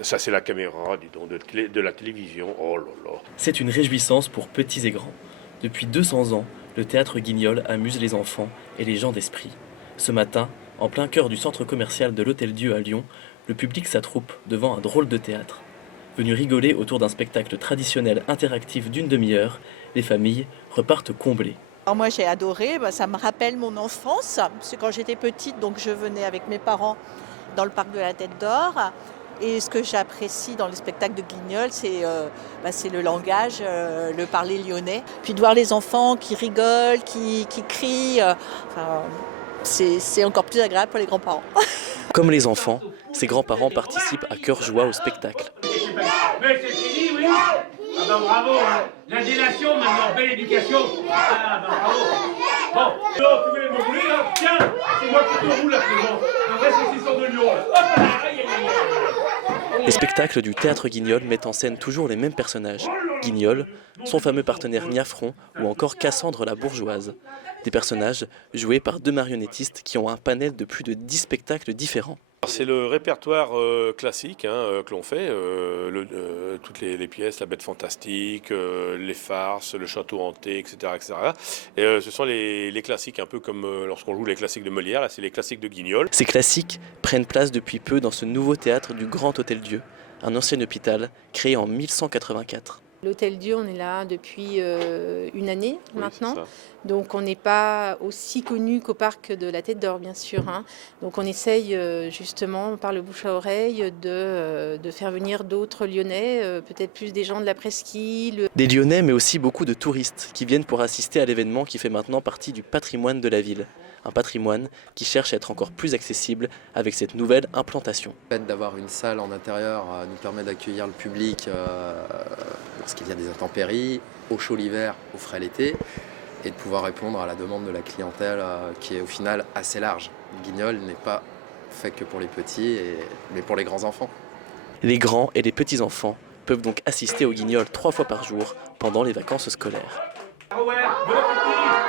Ça, c'est la caméra, dis donc, de la télévision. Oh là là. C'est une réjouissance pour petits et grands. Depuis 200 ans, le théâtre Guignol amuse les enfants et les gens d'esprit. Ce matin, en plein cœur du centre commercial de l'Hôtel-Dieu à Lyon, le public s'attroupe devant un drôle de théâtre. Venus rigoler autour d'un spectacle traditionnel interactif d'une demi-heure, les familles repartent comblées. Alors moi j'ai adoré, ça me rappelle mon enfance, parce que quand j'étais petite, donc je venais avec mes parents dans le parc de la Tête d'Or. Et ce que j'apprécie dans le spectacle de Guignol, c'est le langage, le parler lyonnais. Puis de voir les enfants qui rigolent, qui crient, c'est encore plus agréable pour les grands-parents. Comme les enfants, ces grands-parents participent à cœur joie au spectacle. Mais c'est fini, oui. Ah ben bravo, hein. La délation maintenant, belle éducation. Ah ben bravo. Bon, alors tu veux me rouler là? Tiens, c'est moi qui te roule à présent. Un vrai saucisson de Lyon là. Hop là, aïe, aïe, aïe. Les spectacles du théâtre Guignol mettent en scène toujours les mêmes personnages. Guignol, son fameux partenaire Niafron ou encore Cassandre la bourgeoise. Des personnages joués par deux marionnettistes qui ont un panel de plus de 10 spectacles différents. C'est le répertoire classique que l'on fait, toutes les pièces, la Bête fantastique, les farces, le château hanté, etc. etc. Et ce sont les classiques, un peu comme lorsqu'on joue les classiques de Molière, là c'est les classiques de Guignol. Ces classiques prennent place depuis peu dans ce nouveau théâtre du Grand Hôtel-Dieu, un ancien hôpital créé en 1184. L'Hôtel-Dieu, on est là depuis une année maintenant. C'est ça. Donc on n'est pas aussi connu qu'au parc de la Tête d'Or, bien sûr. Hein. Donc on essaye justement par le bouche à oreille de faire venir d'autres Lyonnais, peut-être plus des gens de la presqu'île. Des Lyonnais, mais aussi beaucoup de touristes qui viennent pour assister à l'événement qui fait maintenant partie du patrimoine de la ville. Un patrimoine qui cherche à être encore plus accessible avec cette nouvelle implantation. Le fait d'avoir une salle en intérieur nous permet d'accueillir le public lorsqu'il y a des intempéries, au chaud l'hiver, au frais l'été, et de pouvoir répondre à la demande de la clientèle qui est au final assez large. Guignol n'est pas fait que pour les petits, mais pour les grands enfants. Les grands et les petits enfants peuvent donc assister au Guignol 3 fois par jour pendant les vacances scolaires. Ah ouais, bon appétit.